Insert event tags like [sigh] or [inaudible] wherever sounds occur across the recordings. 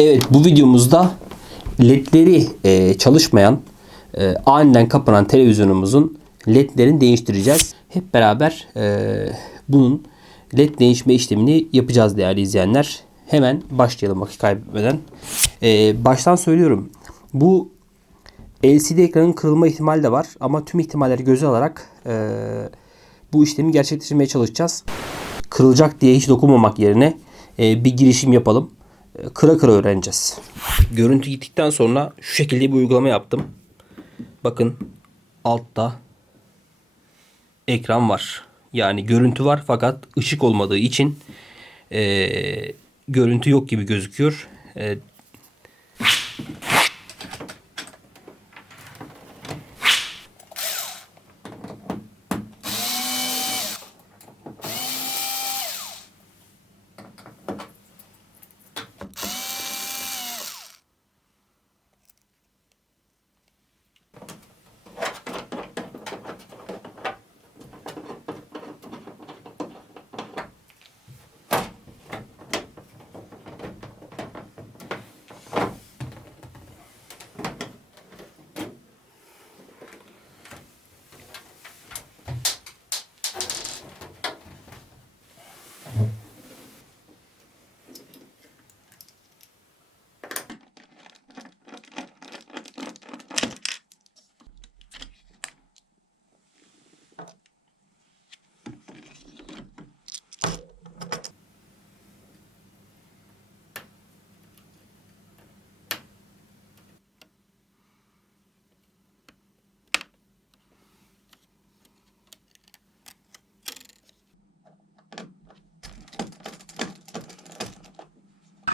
Evet bu videomuzda ledleri e, çalışmayan e, aniden kapanan televizyonumuzun ledlerini değiştireceğiz. Hep beraber e, bunun led değişme işlemini yapacağız değerli izleyenler. Hemen başlayalım vakit kaybetmeden. E, baştan söylüyorum. Bu LCD ekranın kırılma ihtimali de var ama tüm ihtimalleri göze alarak e, bu işlemi gerçekleştirmeye çalışacağız. Kırılacak diye hiç dokunmamak yerine e, bir girişim yapalım. Kıra kıra öğreneceğiz. Görüntü gittikten sonra şu şekilde bir uygulama yaptım. Bakın altta ekran var. Yani görüntü var fakat ışık olmadığı için e, görüntü yok gibi gözüküyor. E,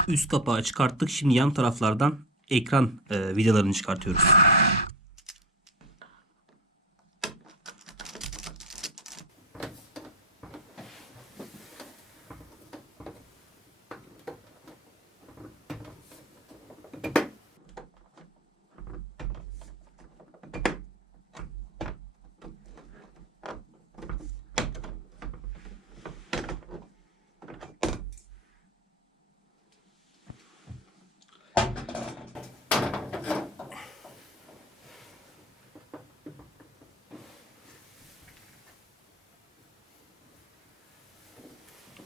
üst kapağı çıkarttık. Şimdi yan taraflardan ekran e, vidalarını çıkartıyoruz.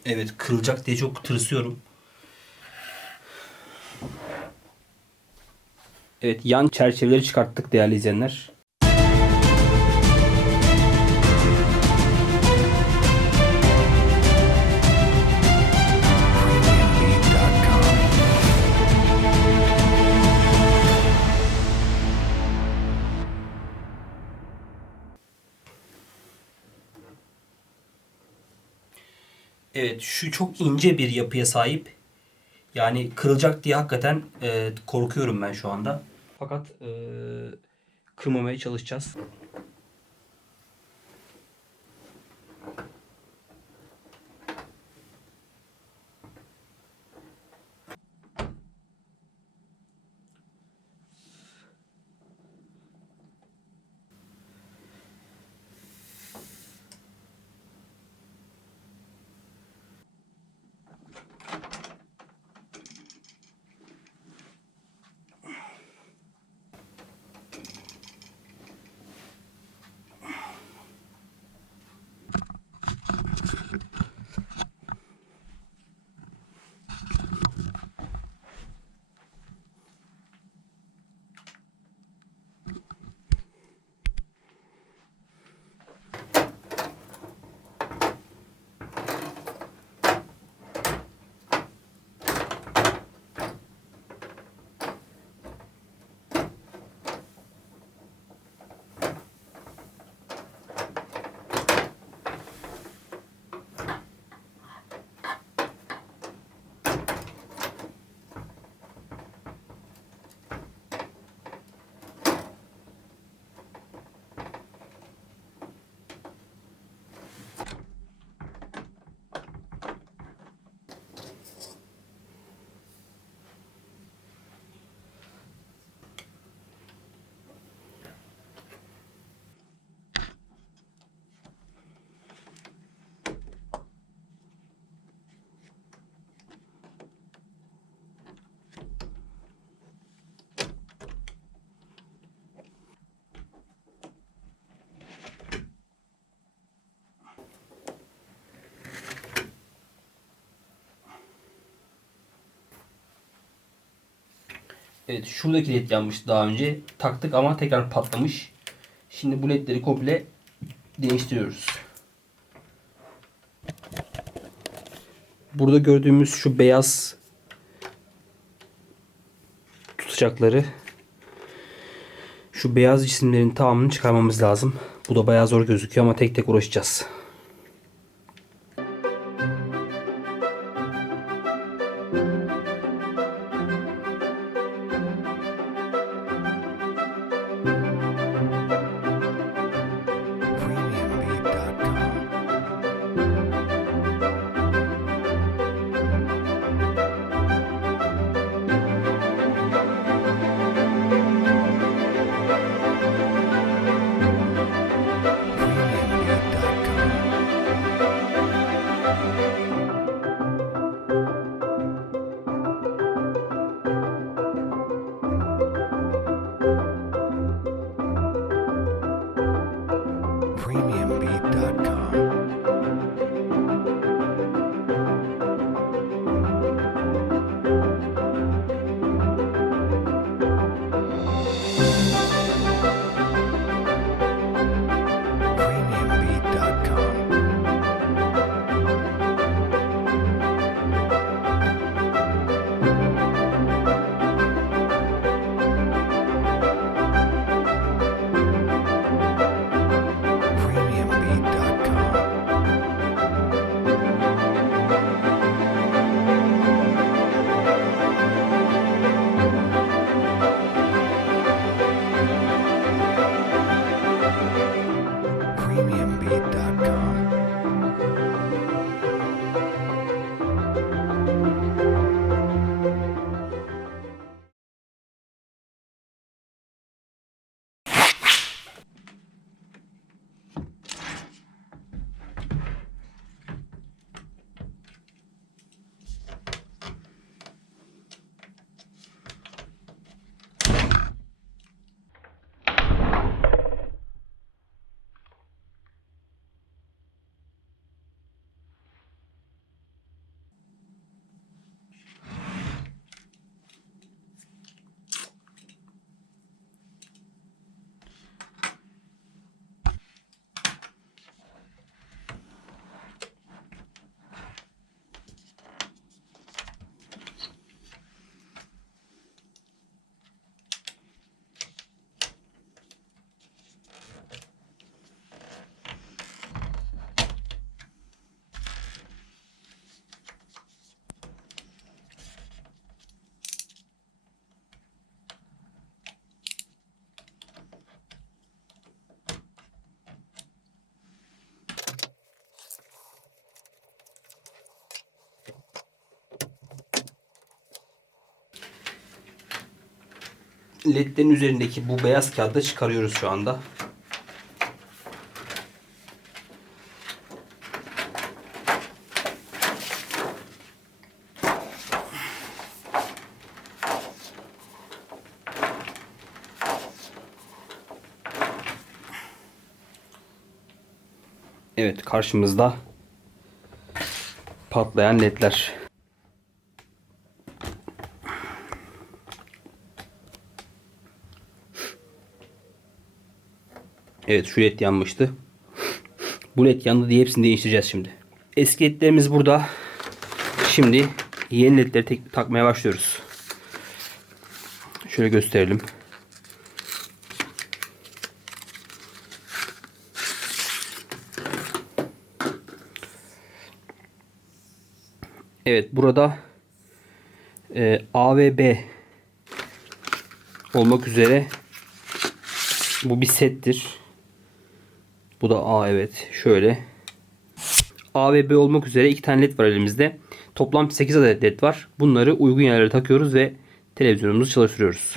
Evet kırılacak diye çok tırsıyorum. Evet yan çerçeveleri çıkarttık değerli izleyenler. Evet şu çok ince bir yapıya sahip. Yani kırılacak diye hakikaten e, korkuyorum ben şu anda. Fakat e, kırmamaya çalışacağız. Evet şuradaki led yanmıştı daha önce. Taktık ama tekrar patlamış. Şimdi bu ledleri komple değiştiriyoruz. Burada gördüğümüz şu beyaz tutacakları şu beyaz cisimlerin tamamını çıkarmamız lazım. Bu da bayağı zor gözüküyor ama tek tek uğraşacağız. Ledlerin üzerindeki bu beyaz kağıdı çıkarıyoruz şu anda. Evet karşımızda patlayan ledler. Evet şu led yanmıştı. Bu led yandı diye hepsini değiştireceğiz şimdi. Eski ledlerimiz burada. Şimdi yeni ledleri tek- takmaya başlıyoruz. Şöyle gösterelim. Evet burada e, A ve B olmak üzere bu bir settir. Bu da A evet. Şöyle. A ve B olmak üzere iki tane led var elimizde. Toplam 8 adet led var. Bunları uygun yerlere takıyoruz ve televizyonumuzu çalıştırıyoruz.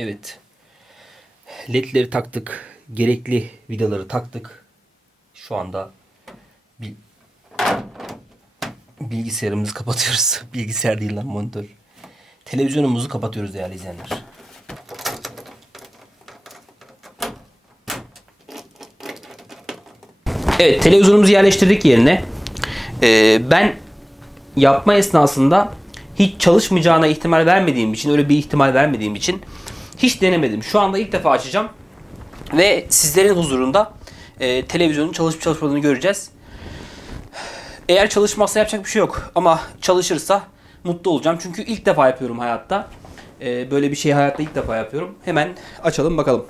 Evet. ledleri taktık. Gerekli vidaları taktık. Şu anda bil- bilgisayarımızı kapatıyoruz. [laughs] Bilgisayar değil lan monitör. Televizyonumuzu kapatıyoruz değerli izleyenler. Evet televizyonumuzu yerleştirdik yerine. Ee, ben yapma esnasında hiç çalışmayacağına ihtimal vermediğim için öyle bir ihtimal vermediğim için hiç denemedim. Şu anda ilk defa açacağım ve sizlerin huzurunda e, televizyonun çalışıp çalışmadığını göreceğiz. Eğer çalışmazsa yapacak bir şey yok ama çalışırsa mutlu olacağım. Çünkü ilk defa yapıyorum hayatta. Ee, böyle bir şeyi hayatta ilk defa yapıyorum. Hemen açalım bakalım.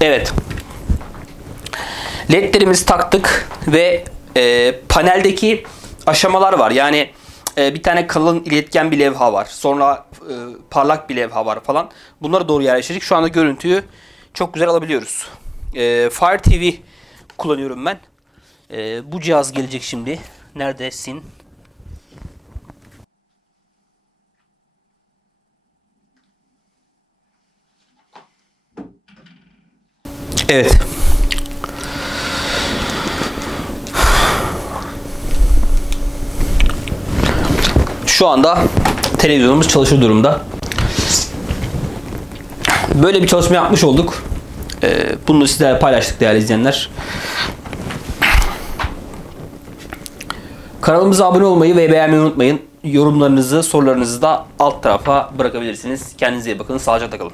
Evet. ledlerimizi taktık ve e, paneldeki aşamalar var. Yani e, bir tane kalın iletken bir levha var. Sonra e, parlak bir levha var falan. Bunları doğru yerleştirdik. Şu anda görüntüyü çok güzel alabiliyoruz. E, Fire TV kullanıyorum ben. E, bu cihaz gelecek şimdi. Neredesin? Evet. Şu anda televizyonumuz çalışır durumda. Böyle bir çalışma yapmış olduk. Ee, bunu sizlerle paylaştık değerli izleyenler. Kanalımıza abone olmayı ve beğenmeyi unutmayın. Yorumlarınızı, sorularınızı da alt tarafa bırakabilirsiniz. Kendinize iyi bakın. Sağlıcakla kalın.